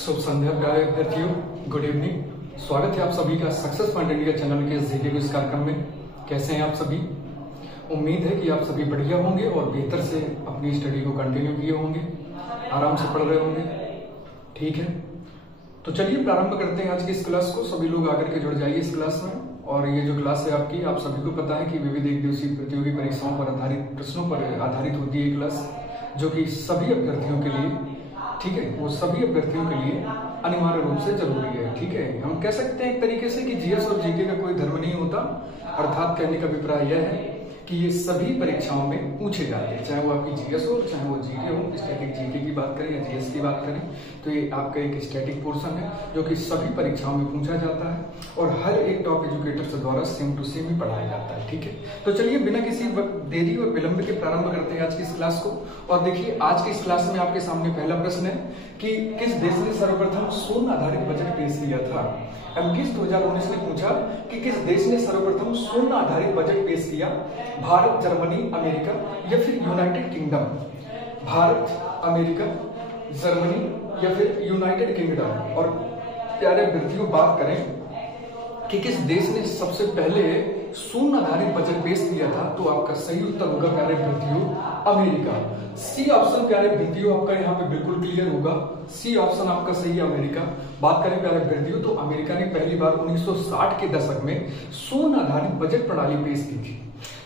शुभ संध्या प्यारे अभ्यर्थियों, good evening. स्वागत है आप सभी का सक्सेस पॉइंट इंडिया चैनल के जीके क्विज कार्यक्रम में। कैसे हैं आप सभी? उम्मीद है कि आप सभी बढ़िया होंगे और बेहतर से अपनी स्टडी को कंटिन्यू किए होंगे, आराम से पढ़ रहे होंगे। ठीक है, तो चलिए प्रारंभ करते हैं आज की इस क्लास को। सभी लोग आकर के जुड़ जाइए इस क्लास में। और ये जो क्लास है आपकी, आप सभी को पता है कि विविध एक दिवसीय प्रतियोगी परीक्षाओं पर आधारित प्रश्नों पर आधारित होती है क्लास, जो कि सभी अभ्यर्थियों के लिए, ठीक है, वो सभी अभ्यर्थियों के लिए अनिवार्य रूप से जरूरी है। ठीक है, हम कह सकते हैं एक तरीके से कि जीएस और जीके का कोई धर्म नहीं होता। अर्थात कहने का अभिप्राय यह है कि ये सभी परीक्षाओं में पूछे जाते हैं, चाहे वो आपकी जीएस हो, चाहे वो जीके हो। स्टैटिक जीके की बात करें या जीएस की बात करें तो ये आपका एक स्टैटिक पोर्शन है जो कि सभी परीक्षाओं में पूछा जाता है और हर एक टॉप एजुकेटर्स द्वारा सेम टू सेम ही पढ़ाया जाता है। ठीक है, तो चलिए बिना किसी देरी और विलंब के प्रारंभ करते हैं आज की इस क्लास को। और देखिए, आज की इस क्लास में आपके सामने पहला प्रश्न है कि किस देश ने सर्वप्रथम शून्य आधारित बजट पेश किया था। एमकिस 2019 ने पूछा कि किस देश ने सर्वप्रथम शून्य आधारित बजट पेश किया। भारत, जर्मनी, अमेरिका या फिर United kingdom. Bharat, America, Germany या फिर यूनाइटेड किंगडम। और प्यारे अभ्यर्थियों, बात करें कि किस देश ने सबसे पहले शून्य आधारित बजट पेश किया था, तो आपका सही उत्तर होगा प्यारे अभ्यर्थियों अमेरिका। सी ऑप्शन प्यारे अभ्यर्थियों आपका यहाँ पे बिल्कुल क्लियर होगा। सी ऑप्शन आपका सही है, अमेरिका। बात करें प्यारे अभ्यर्थियों तो अमेरिका ने पहली बार 1960 के दशक में शून्य आधारित बजट प्रणाली पेश की थी।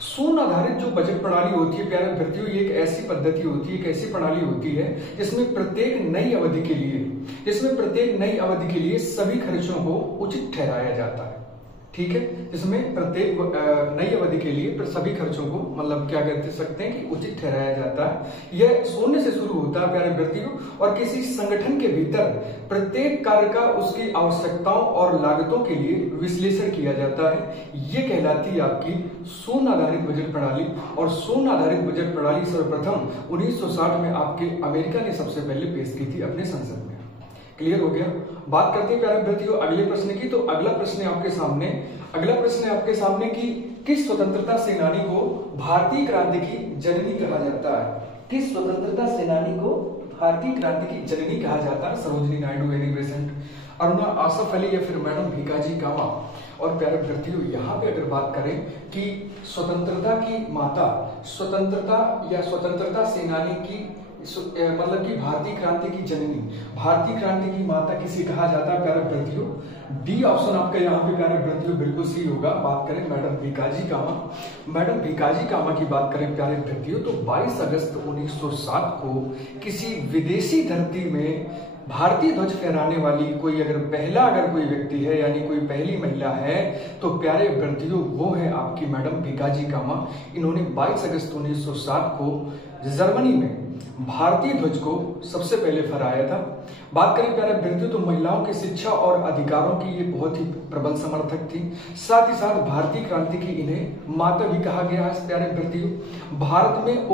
शून्य आधारित जो बजट प्रणाली होती है प्यारे अभ्यर्थियों, ये एक ऐसी पद्धति होती है, एक ऐसी प्रणाली होती है जिसमें प्रत्येक नई अवधि के लिए सभी खर्चों को उचित ठहराया जाता है। ठीक है, इसमें प्रत्येक नई अवधि के लिए सभी खर्चों को मतलब क्या कहते सकते हैं कि उचित ठहराया जाता है। यह शून्य से शुरू होता है प्यारे अभ्यर्थियों, और किसी संगठन के भीतर प्रत्येक कार्य का उसकी आवश्यकताओं और लागतों के लिए विश्लेषण किया जाता है। ये कहलाती है आपकी शून्य आधारित बजट प्रणाली। और शून्य आधारित बजट प्रणाली सर्वप्रथम 1960 में आपके अमेरिका ने सबसे पहले पेश की थी अपने संसद में। क्लियर हो गया। बात करते हैं प्यारे अभ्यर्थियों अगले प्रश्न की। तो अगला प्रश्न है आपके सामने कि किस स्वतंत्रता सेनानी को भारतीय क्रांति की जननी कहा जाता है। किस स्वतंत्रता सेनानी को भारतीय क्रांति की जननी कहा जाता है। सरोजिनी नायडू, एनी बेसेंट, अरुणा आसफ अली या फिर मैडम भीकाजी कामा। और प्यारे अभ्यर्थियों, यहाँ पे अगर बात करें कि स्वतंत्रता की माता, स्वतंत्रता सेनानी की मतलब कि भारतीय क्रांति की जननी, भारतीय क्रांति की माता किसे कहा जाता है प्यारे अभ्यर्थियों। डी ऑप्शन आपका यहाँ पे प्यारे अभ्यर्थियों बिल्कुल सही होगा। बात करें मैडम भीकाजी कामा, मैडम भीकाजी कामा की बात करें प्यारे अभ्यर्थियों तो 22 अगस्त 1907 को किसी विदेशी धरती में भारतीय ध्वज फहराने वाली कोई अगर कोई व्यक्ति है, यानी कोई पहली महिला है, तो प्यारे अभ्यर्थियों वो है आपकी मैडम भीकाजी कामा। इन्होंने 22 अगस्त 1907 को जर्मनी में भारतीय ध्वज को सबसे पहले फहराया था। बात करें प्यारे अभ्यर्थियों तो महिलाओं की शिक्षा और अधिकारों की ये बहुत ही प्रबल समर्थक थी। साथ ही साथ भारतीय क्रांति की इन्हें माता भी कहा गया है प्यारे अभ्यर्थियों। भारत में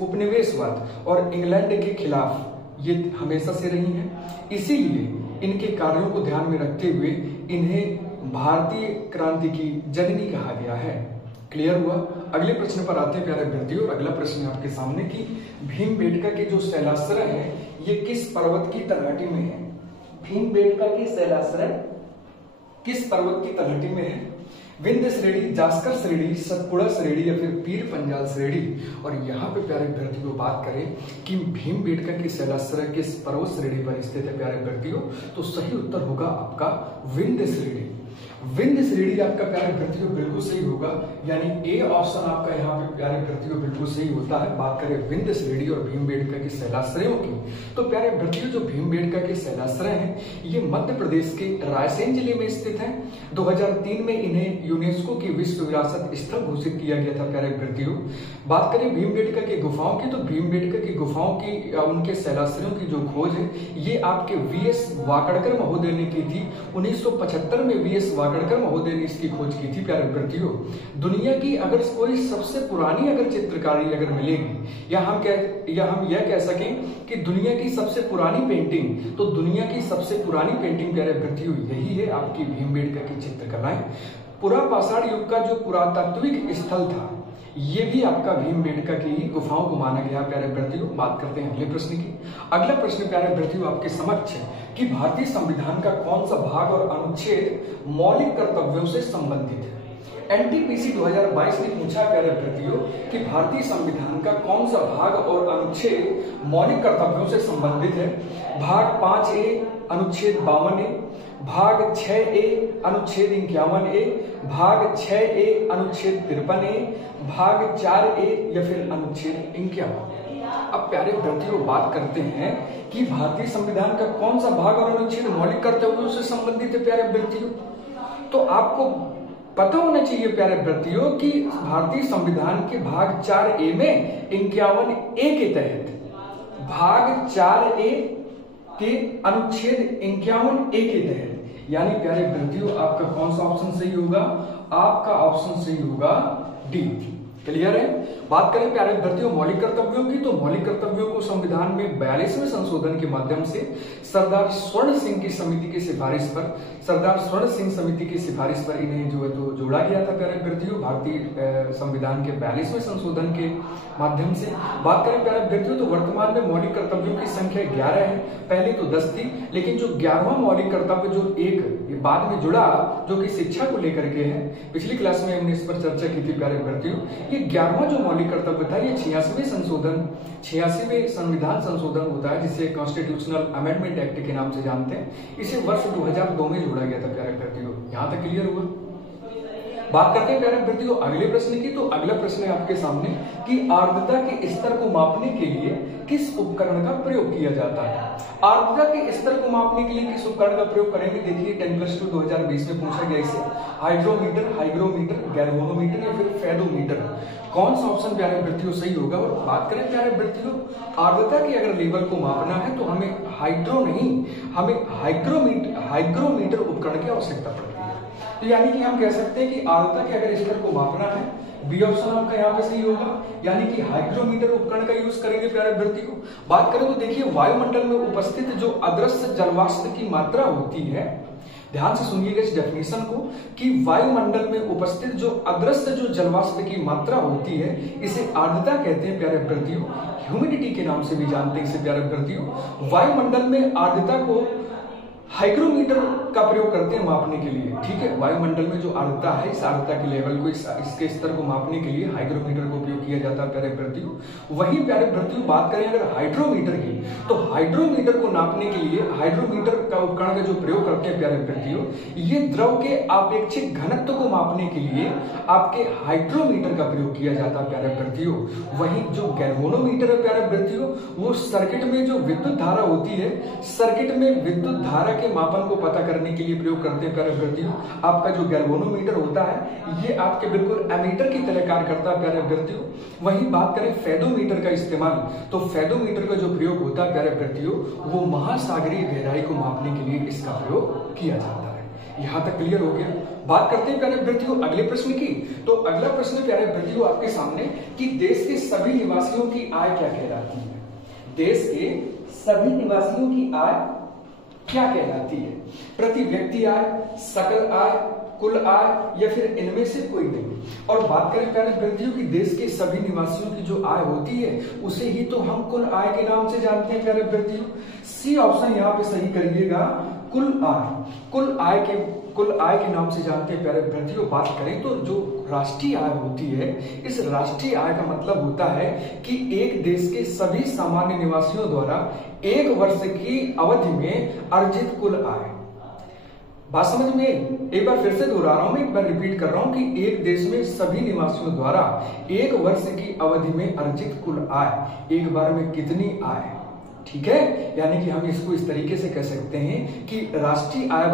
उपनिवेशवाद और इंग्लैंड के खिलाफ ये हमेशा से रही हैं, इसीलिए इनके कार्यों को ध्यान में रखते हुए इन्हें भारतीय क्रांति की जननी कहा गया है। क्लियर हुआ। अगले प्रश्न पर आते हैं प्यारे अभ्यर्थियों। और अगला प्रश्न है आपके सामने कि भीमबेटका के जो शैलाश्रय है ये किस पर्वत की तलहटी में है। भीमबेटका के शैलाश्रय किस पर्वत की तलहटी में है। विंध्य श्रेणी, जास्कर श्रेणी, सतपुड़ा श्रेणी या फिर पीर पंजाल श्रेणी। और यहाँ पे प्यारे अभ्यर्थियों बात करें कि भीमबेटका के शैलाश्रय किस पर्वत श्रेणी पर स्थित है प्यारे अभ्यर्थियों, तो सही उत्तर होगा आपका विंध्य श्रेणी। विंध्य श्रेणी आपका प्यारे अभ्यर्थियों बिल्कुल सही होगा, यानी ए ऑप्शन आपका यहाँ पे प्यारे अभ्यर्थियों बिल्कुल सही होता है। बात करें विंध्य श्रेणी और भीमबेटका के शैलाश्रयों की, तो प्यारे अभ्यर्थियों जो भीमबेटका के शैलाश्रय हैं ये मध्य प्रदेश के रायसेन जिले में स्थित हैं। 2003 में इन्हें यूनेस्को की विश्व विरासत स्थल घोषित किया गया था प्यारे अभ्यर्थियों। बात करें भीमबेटका के गुफाओं की, तो भीमबेटका की गुफाओं की उनके शैलाश्रयों की जो खोज है ये आपके वीएस वाकड़कर महोदय ने की थी। 1975 में वीएस वाकड़कर महोदय ने इसकी खोज की थी प्यारे अभ्यर्थियों। दुनिया की अगर कोई सबसे पुरानी चित्रकारी मिलेगी, या हम यह कह सकें कि दुनिया की सबसे पुरानी पेंटिंग, तो दुनिया की सबसे पुरानी पेंटिंग प्यारे अभ्यर्थियों यही है आपकी भीमबेटका की चित्रकलाएं। पुरा पाषाण युग का जो पुरातात्विक स्थल था ये भी आपका भीमबेटका की गुफाओं को माना गया प्यारे अभ्यर्थियों। बात करते हैं अगले प्रश्न की। अगला प्रश्न प्यारे अभ्यर्थियों आपके समक्ष है कि भारतीय संविधान का कौन सा भाग और अनुच्छेद मौलिक कर्तव्यों से संबंधित है। एनटीपीसी 2022 ने पूछा प्यारे अभ्यर्थियों कि भारतीय संविधान का कौन सा भाग और अनुच्छेद मौलिक कर्तव्यों से संबंधित है। भाग 5A अनुच्छेद 52A, भाग 6A अनुच्छेद 51A, भाग 6A अनुच्छेद 53A, भाग 4A या फिर अनुच्छेद 51। अब प्यारे अभ्यर्थियों बात करते हैं कि भारतीय संविधान का कौन सा भाग और अनुच्छेद मौलिक कर्तव्यों से संबंधित है। प्यारे अभ्यर्थियों तो आपको पता होना चाहिए प्यारे अभ्यर्थियों कि भारतीय संविधान के भाग 4A में 51A के तहत, भाग 4A के अनुच्छेद 51A के तहत, यानी प्यारे अभ्यर्थियों आपका कौन सा ऑप्शन सही होगा? आपका ऑप्शन सही होगा डी। क्लियर है? बात करें प्यारे अभ्यर्थियों मौलिक कर्तव्यों की, तो मौलिक कर्तव्यों को संविधान में 42वें संशोधन के माध्यम से सरदार स्वर्ण सिंह की समिति की सिफारिश पर, सरदार स्वर्ण सिंह समिति की सिफारिश पर इन्हें जो है तो जोड़ा गया था प्यारे अभ्यर्थियों भारतीय संविधान के 42वें संशोधन के माध्यम से। बात करें प्यारे अभ्यर्थियों तो वर्तमान में मौलिक कर्तव्यों की संख्या 11 है। पहले तो 10 थी, लेकिन जो 11वां मौलिक कर्तव्य जो एक बाद में जुड़ा जो कि शिक्षा को लेकर के है, पिछली क्लास में हमने इस पर चर्चा की थी प्यारे अभ्यर्थियों। ये 11वां जो मौलिक कर्तव्य था ये 86वें संविधान संशोधन होता है जिसे कॉन्स्टिट्यूशनल अमेंडमेंट एक्ट के नाम से जानते हैं। इसे वर्ष 2002 में जोड़ा गया था प्यारे अभ्यर्थियों। यहाँ तक क्लियर हुआ? बात करते हैं प्यारे अभ्यर्थियों अगले प्रश्न की। तो अगला प्रश्न है आपके सामने कि आर्द्रता के स्तर को मापने के लिए किस उपकरण का प्रयोग किया जाता है। आर्द्रता के स्तर को मापने के लिए किस उपकरण का प्रयोग करेंगे? देखिए 10+2 2020 में पूछा गया इसे। हाइड्रोमीटर, हाइग्रोमीटर, गैल्वेनोमीटर या फिर फेदोमीटर, कौन सा ऑप्शन प्यारे अभ्यर्थियों सही होगा? और बात करें प्यारे अभ्यर्थियों आर्द्रता के अगर लेवल को मापना है तो हमें हाइड्रो नहीं, हमें हाइग्रोमीटर उपकरण की आवश्यकता पड़ती है। तो यानी कि हम कह सकते हैं कि आर्द्रता के अगर स्तर को मापना है, बी ऑप्शन आपका यहाँ पे सही होगा, यानी कि हाइग्रोमीटर उपकरण का यूज करेंगे प्यारे अभ्यर्थी को। बात करें तो देखिए वायुमंडल में उपस्थित जो अदृश्य जलवाष्प की मात्रा होती है, ध्यान से सुनिएगा इस डेफिनेशन को, कि वायुमंडल में उपस्थित जो अदृश्य जो जलवाष्प की मात्रा होती है इसे आर्द्रता कहते हैं प्यारे अभ्यर्थियों। ह्यूमिडिटी के नाम से भी जानते हैं इसे प्यारे अभ्यर्थियों। वायुमंडल में आर्द्रता को हाइग्रोमीटर का प्रयोग करते हैं मापने के लिए। ठीक है, वायुमंडल में जो आर्द्रता है इस आर्द्रता के लेवल को, इसके स्तर को मापने के लिए हाइग्रोमीटर का उपयोग किया जाता है प्यारे अभ्यर्थियों। वहीं प्यारे अभ्यर्थियों बात करें अगर हाइड्रोमीटर की, तो हाइड्रोमीटर को नापने के लिए हाइड्रोमीटर का उपकरण का जो प्रयोग करते हैं प्यारे अभ्यर्थियों, ये द्रव के आपेक्षिक घनत्व को मापने के लिए आपके हाइड्रोमीटर का प्रयोग किया जाता है प्यारे अभ्यर्थियों। वहीं जो गैल्वेनोमीटर है प्यारे अभ्यर्थियों, वो सर्किट में जो विद्युत धारा होती है, सर्किट में विद्युत धारा के मापन को पता करने के लिए प्रयोग करते हैं प्यारे अभ्यर्थियों। आपका जो गैल्वेनोमीटर होता है ये आपके बिल्कुल एमीटर की तरह कार्य करता है प्यारे अभ्यर्थियों। वहीं बात करें फेदोमीटर का इस्तेमाल, तो फेदोमीटर का जो प्रयोग होता है प्यारे अभ्यर्थियों, वो महासागरीय गहराई को मापने के लिए इसका प्रयोग किया जाता है। यहां तक क्लियर हो गया? बात करते हैं प्यारे अभ्यर्थियों अगले प्रश्न की। तो अगला प्रश्न प्यारे अभ्यर्थियों आपके सामने कि देश के सभी निवासियों की आय क्या कहलाती है। देश के सभी निवासियों की आय क्या कहलाती है? प्रति व्यक्ति आय, सकल आय, कुल आय या फिर इनमें से कोई नहीं। और बात करें प्यारे अभ्यर्थियों कि देश के सभी निवासियों की जो आय होती है उसे ही तो हम कुल आय के नाम से जानते हैं प्यारे अभ्यर्थियों। सी ऑप्शन यहाँ पे सही करिएगा, कुल आय। कुल आय के नाम से जानते हैं प्यारे अभ्यर्थियों। बात करें तो जो राष्ट्रीय आय होती है, इस राष्ट्रीय आय का मतलब होता है कि एक देश के सभी सामान्य निवासियों द्वारा एक वर्ष की अवधि में अर्जित कुल आय। बात समझ में? एक बार फिर से दोहरा रहा हूं, एक बार रिपीट कर रहा हूं कि एक देश में सभी निवासियों द्वारा एक वर्ष की अवधि में अर्जित कुल आय, एक बार में कितनी आय। ठीक है, यानी कि हम इसको इस तरीके से कह सकते हैं कि राष्ट्रीय आय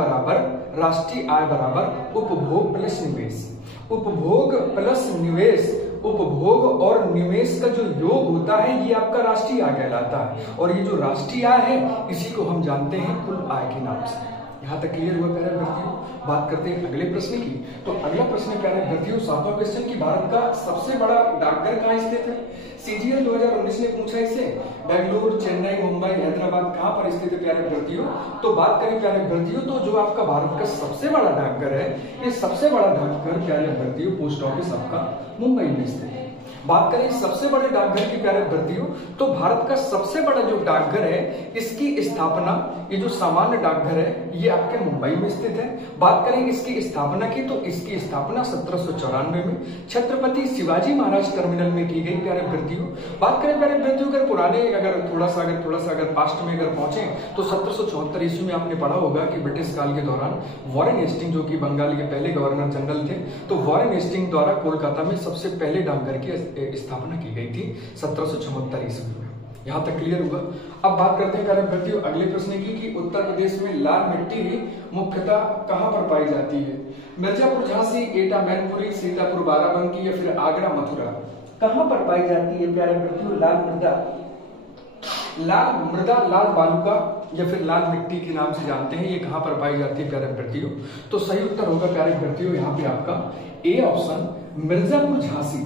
बराबर उपभोग प्लस निवेश। उपभोग प्लस निवेश, उपभोग और निवेश का जो योग होता है ये आपका राष्ट्रीय आय कहलाता है। और ये जो राष्ट्रीय आय है इसी को हम जानते हैं कुल आय के नाम से। यहाँ तक क्लियर हुआ प्यारे अभ्यर्थियों? बात करते हैं अगले प्रश्न की। तो अगला प्रश्न प्यारे अभ्यर्थियों 7वां क्वेश्चन की भारत का सबसे बड़ा डाकघर कहाँ स्थित है। सीजीएल 2019 ने पूछा इसे। बेंगलुरु, चेन्नई, मुंबई, हैदराबाद कहाँ पर स्थित है प्यारे अभ्यर्थियों? तो बात करें प्यारे अभ्यर्थियों तो जो आपका भारत का सबसे बड़ा डाकघर है, ये सबसे बड़ा डाकघर प्यारे अभ्यर्थियों पोस्ट ऑफिस आपका मुंबई में स्थित है। बात करें सबसे बड़े डाकघर की प्यारे अभ्यर्थियों, तो भारत का सबसे बड़ा जो डाकघर है इसकी स्थापना, ये जो सामान्य डाकघर है ये आपके मुंबई में स्थित है। बात करें इसकी स्थापना की, तो इसकी स्थापना 1794 में छत्रपति शिवाजी महाराज टर्मिनल में की गई प्यारे अभ्यर्थियों। बात करें प्यारे अभ्यर्थियों, अगर पुराने अगर थोड़ा सा अगर पास्ट में अगर पहुंचे तो 1774 ईस्वी में आपने पढ़ा होगा कि ब्रिटिश काल के दौरान वॉरेन हेस्टिंग जो कि बंगाल के पहले गवर्नर जनरल थे, तो वॉरेन हेस्टिंग द्वारा कोलकाता में सबसे पहले डाकघर की स्थापना की गई थी 1774 ईस्वी में। यहां तक क्लियर हुआ। अब बात करते हैं प्यारे अभ्यर्थियों अगले प्रश्न की कि उत्तर प्रदेश में लाल मिट्टी मुख्यतः कहां पर पाई जाती है? मिर्जापुर, झांसी, एटा, मैनपुरी, सीतापुर, बाराबंकी या फिर आगरा, मथुरा, कहां पर पाई जाती है प्यारे अभ्यर्थियों लाल मृदा? लाल बालुका या फिर लाल मिट्टी के नाम से जानते हैं, ये कहां पर पाई जाती है प्यारे अभ्यर्थियों? तो सही उत्तर होगा प्यारे अभ्यर्थियों यहाँ पे आपका ए ऑप्शन, मिर्जापुर, झांसी।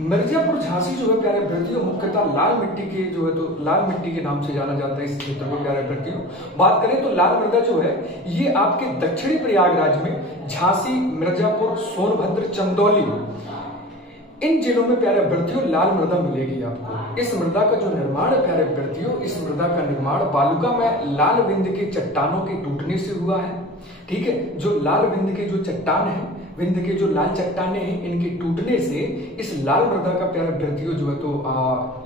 मिर्जापुर, झांसी जो है प्यारे अभ्यर्थियों मुख्यतः लाल मिट्टी के जो है तो लाल मिट्टी के नाम से जाना जाता है इस क्षेत्र को प्यारे अभ्यर्थियों। बात करें तो लाल मृदा जो है ये आपके दक्षिणी प्रयागराज में झांसी, मिर्जापुर, सोनभद्र, चंदौली, इन जिलों में प्यारे अभ्यर्थियों लाल मृदा मिलेगी आपको। इस मृदा का जो निर्माण है प्यारे अभ्यर्थियों, इस मृदा का निर्माण बालुका में लाल विंध्य के चट्टानों के टूटने से हुआ है। ठीक है, जो लाल विंध्य के जो चट्टान है, विंध्य के जो लाल चट्टाने हैं, इनके टूटने से इस लाल मृदा का प्यारे अभ्यर्थियों जो है तो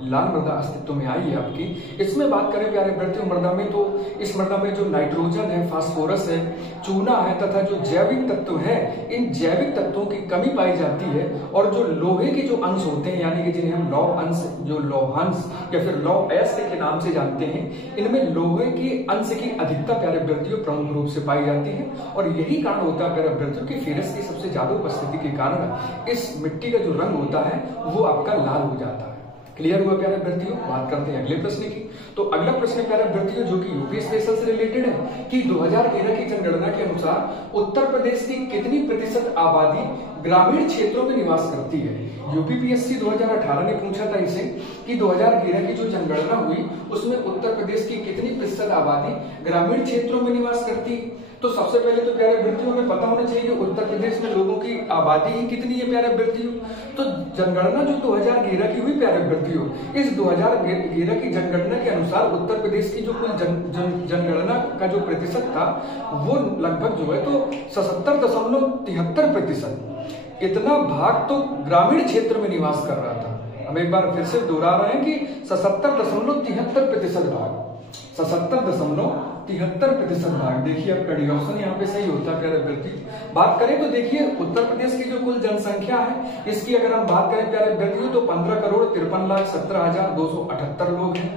लाल मृदा अस्तित्व में आई है आपकी। इसमें बात करें प्यारे अभ्यर्थियों मृदा में, तो इस मृदा में जो नाइट्रोजन है, फास्फोरस है, चूना है तथा जो जैविक तत्व है, इन जैविक तत्वों की कमी पाई जाती है। और जो लोहे के जो अंश होते हैं, यानी कि जिन्हें हम लौह अंश, जो लौहांश या फिर लौह अयस्क के नाम से जानते हैं, इनमें लोहे के अंश की अधिकता प्यारे अभ्यर्थियों प्रमुख रूप से पाई जाती है। और यही कारण होता है प्यारे अभ्यर्थियों की फेरस की सबसे ज्यादा उपस्थिति के कारण इस मिट्टी का जो रंग होता है वो आपका लाल हो जाता है। क्लियर हुआ प्यारे अभ्यर्थियों? बात करते हैं अगले प्रश्न की। तो अगला प्रश्न प्यारे अभ्यर्थियों जो कि यूपी स्पेशल से रिलेटेड है कि 2013 की जनगणना के अनुसार उत्तर प्रदेश की कितनी प्रतिशत आबादी ग्रामीण क्षेत्रों में निवास करती है? यूपीपीएससी 2018 ने पूछा था इसे कि 2013 की जो जनगणना हुई उसमें उत्तर प्रदेश की कितनी प्रतिशत आबादी ग्रामीण क्षेत्रों में निवास करती। तो सबसे पहले तो प्यारे अभ्यर्थियों में पता होना चाहिए कि उत्तर प्रदेश में लोगों की आबादी ही कितनी है प्यारे अभ्यर्थियों। तो जनगणना जो 2013 की हुई प्यारे अभ्यर्थियों, इस 2013 की जनगणना के अनुसार उत्तर प्रदेश की जो कुल जनगणना का जो प्रतिशत था वो लगभग जो है तो 77.73%, इतना भाग तो ग्रामीण क्षेत्र में निवास कर रहा था। हम एक बार फिर से दोहरा रहे हैं कि 77.73% भाग, 77.73% भाग। देखिए आपका डी ऑप्शन यहाँ पे सही होता है प्यारे अभ्यर्थी। बात करें तो देखिए उत्तर प्रदेश की जो कुल जनसंख्या है इसकी अगर हम बात करें प्यारे अभ्यर्थियों तो 15,53,17,278 लोग हैं।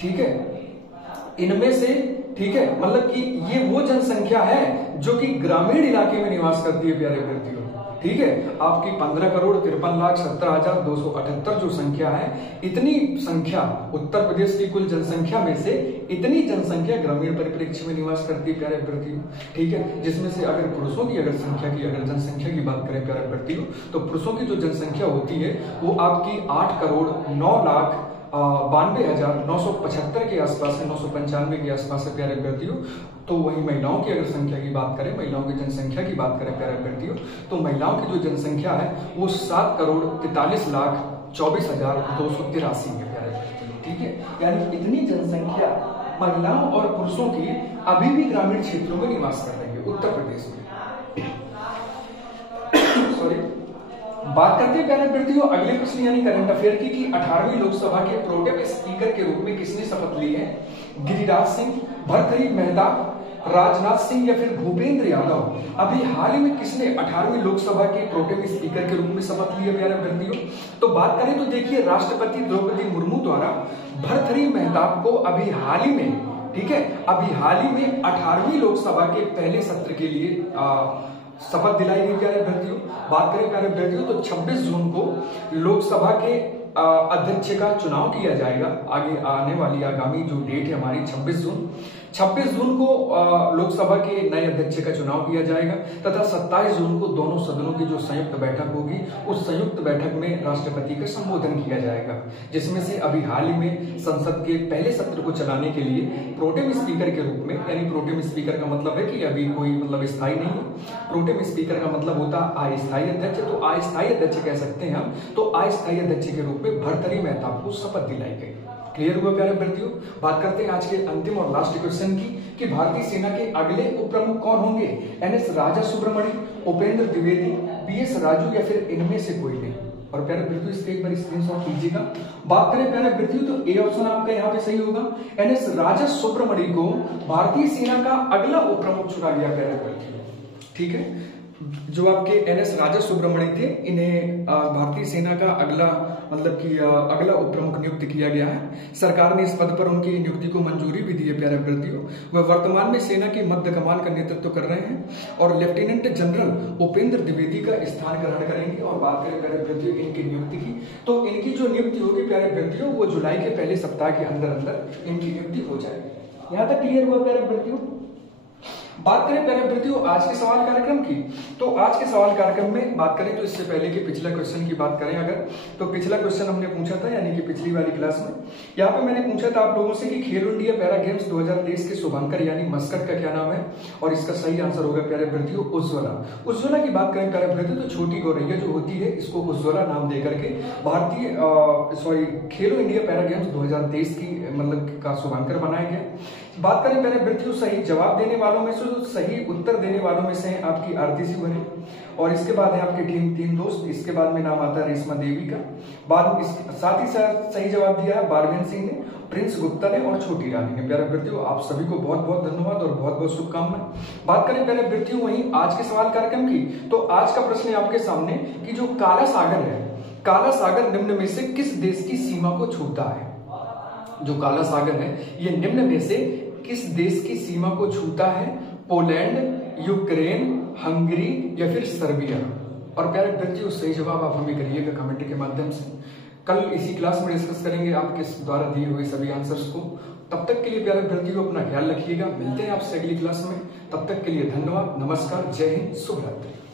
ठीक है, इनमें से ठीक है मतलब कि ये वो जनसंख्या है जो कि ग्रामीण इलाके में निवास करती है प्यारे अभ्यर्थियों। ठीक है, आपकी 15,53,17,278 जो संख्या है, इतनी संख्या उत्तर प्रदेश की कुल जनसंख्या में से इतनी जनसंख्या ग्रामीण परिप्रेक्ष्य में निवास करती है प्यारे अभ्यर्थियों। ठीक है, जिसमें से अगर पुरुषों की अगर जनसंख्या की बात करें प्यारे अभ्यर्थियों तो पुरुषों की जो जनसंख्या होती है वो आपकी 8,09,92,975 के आसपास है, 995 के आसपास है प्यारे अभ्यर्थियों। तो वही महिलाओं की अगर संख्या की बात करें, महिलाओं की जनसंख्या की बात करें प्यारे अभ्यर्थियों तो महिलाओं की जो जनसंख्या है वो 7,43,24,283 है प्यारे अभ्यर्थियों। ठीक है, यानी इतनी जनसंख्या महिलाओं और पुरुषों की अभी भी ग्रामीण क्षेत्रों में निवास कर रही है उत्तर प्रदेश में। सॉरी, बात करते हैं प्यारे अभ्यर्थियों अगले प्रश्न यानी करंट अफेयर की कि 18वीं लोकसभा के प्रोटेम स्पीकर के रूप में किसने शपथ ली है? गिरिराज सिंह, भर्तृहरि मेहता, राजनाथ सिंह या फिर भूपेंद्र यादव। अभी हाल ही में किसने 18वीं लोकसभा के प्रोटेम स्पीकर के रूप में शपथ लिया प्यारे अभ्यर्थियों? तो बात करें तो देखिए राष्ट्रपति द्रौपदी मुर्मू द्वारा भर्तृहरि मेहताब को अभी हाल ही में, ठीक है, अभी हाल ही में 18वीं लोकसभा के पहले सत्र के लिए शपथ दिलाई गई प्यारे अभ्यर्थियों। बात करें प्यारे अभ्यर्थियों तो 26 जून को लोकसभा के अध्यक्ष का चुनाव किया जाएगा। आगे आने वाली आगामी जो डेट है हमारी 26 जून को लोकसभा के नए अध्यक्ष का चुनाव किया जाएगा तथा 27 जून को दोनों सदनों की जो संयुक्त बैठक होगी उस संयुक्त बैठक में राष्ट्रपति का संबोधन किया जाएगा, जिसमें से अभी हाल ही में संसद के पहले सत्र को चलाने के लिए प्रोटेम स्पीकर के रूप में, यानी प्रोटेम स्पीकर का मतलब है कि अभी कोई मतलब स्थायी नहीं है, प्रोटेम स्पीकर का मतलब होता है अस्थायी अध्यक्ष, तो अस्थायी अध्यक्ष कह सकते हैं हम, तो अस्थायी अध्यक्ष के रूप में भर्तृहरि मेहताब को शपथ दिलाई गई। क्लियर हुआ प्यारे विद्यार्थियों। बात करते हैं आज के अंतिम और लास्ट क्वेश्चन की कि भारतीय सेना के अगले उप प्रमुख कौन होंगे? एनएस राजा सुब्रमण्यम, उपेंद्र द्विवेदी, पीएस राजू या फिर इनमें से कोई नहीं। और प्यारे विद्यार्थियों इसके एक बार स्क्रीनशॉट लीजिएगा। बात करें प्यारे विद्यार्थियों तो ए ऑप्शन आपका यहाँ पे सही होगा। एनएस राजा सुब्रमण्यम को भारतीय सेना का अगला उप प्रमुख चुना गया प्यारे विद्यार्थियों। ठीक है, जो आपके एनएस राजा सुब्रमण्यम थे इन्हें भारतीय सेना का अगला मतलब कि अगला उप प्रमुख नियुक्त किया गया है। सरकार ने इस पद पर उनकी नियुक्ति को मंजूरी भी दी है प्यारे विद्यार्थियों। वह वर्तमान में सेना की मध्य कमान का नेतृत्व कर रहे हैं और लेफ्टिनेंट जनरल उपेंद्र द्विवेदी का स्थान ग्रहण करेंगे। और बात करें प्यारे विद्यार्थियों इनकी नियुक्ति की, तो इनकी जो नियुक्ति होगी प्यारे विद्यार्थियों वो जुलाई के पहले सप्ताह के अंदर अंदर इनकी नियुक्ति हो जाएगी। यहाँ तक क्लियर हुआ प्यारे विद्यार्थियों। बात करें प्यारे विद्यार्थियों आज के सवाल कार्यक्रम की, तो आज के सवाल कार्यक्रम में बात करें तो इससे पहले कि पिछला क्वेश्चन की बात करें अगर, तो पिछला क्वेश्चन हमने पूछा था यानी कि पिछली वाली क्लास में यहाँ पे मैंने पूछा था आप लोगों से कि खेलो इंडिया पैरा गेम्स 2023 के शुभांकर यानी मस्कट का क्या नाम है, और इसका सही आंसर होगा प्यारे विद्यार्थियों उज्ज्वला। उज्ज्वला की बात करें प्यारे विद्यार्थियों तो छोटी गौरैया जो होती है इसको उज्ज्वला नाम देकर के भारतीय खेलो इंडिया पैरा गेम्स 2023 की मतलब का शुभांकर बनाया गया। बात करें प्यारे विद्यार्थियों सही जवाब देने वालों में से, तो सही उत्तर देने वालों में से आपकी आरती सिंह बने, और इसके बाद है आपके तीन दोस्त, इसके बाद में नाम आता है रेशमा देवी का, बाद साथ ही साथ सही जवाब दिया है बारवेन सिंह ने, प्रिंस गुप्ता ने और छोटी रानी ने। प्यारे विद्यार्थियों आप सभी को बहुत बहुत धन्यवाद और बहुत बहुत शुभकामनाएं। बात करें प्यारे विद्यार्थियों वहीं आज के सवाल कार्यक्रम की, तो आज का प्रश्न है आपके सामने कि जो काला सागर है, काला सागर निम्न में से किस देश की सीमा को छूता है? जो काला सागर है ये निम्न में से किस देश की सीमा को छूता है? पोलैंड, यूक्रेन, हंगरी या फिर सर्बिया? और प्यारे विद्यार्थियों सही जवाब आप हमें करिएगा कमेंट के माध्यम से। कल इसी क्लास में डिस्कस करेंगे आपके द्वारा दिए हुए सभी आंसर्स को। तब तक के लिए प्यारे विद्यार्थियों अपना ख्याल रखिएगा। मिलते हैं आपसे अगली क्लास में, तब तक के लिए धन्यवाद, नमस्कार, जय हिंद, शुभ रात्रि।